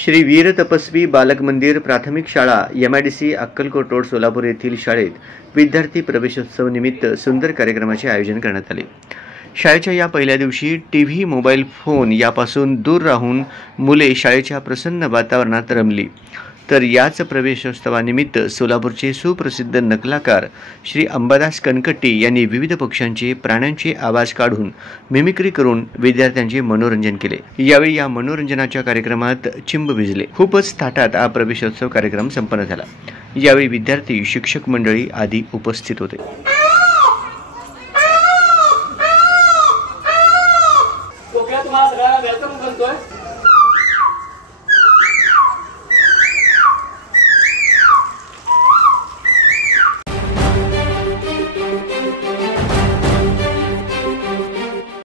श्री वीर तपस्वी बालक मंदिर प्राथमिक शाळा MIDC अक्कलकोट रोड सोलापूर येथील शाळेत विद्यार्थी प्रवेशोत्सव निमित्त सुंदर कार्यक्रमाचे आयोजन करण्यात आले। शाळेच्या या पहिल्या दिवशी टीव्ही, मोबाईल फोन यापासून दूर राहून मुले शाळेच्या प्रसन्न वातावरणात रमली। तर याच प्रवेशोत्सवानिमित्त सोलापूरचे सुप्रसिद्ध नकलाकार श्री अंबादास कनकट्टी यांनी विविध पक्ष्यांचे, प्राण्यांचे आवाज काढून मिमिक्री करून विद्यार्थ्यांचे मनोरंजन केले। यावेळी या मनोरंजनाच्या कार्यक्रमात चिंब भिजले। खूपच थाटात हा प्रवेशोत्सव कार्यक्रम संपन्न झाला। यावेळी विद्यार्थी, शिक्षक मंडळी आदी उपस्थित होते। तुम्हाला सगळ्यांना वेलकम करतोय।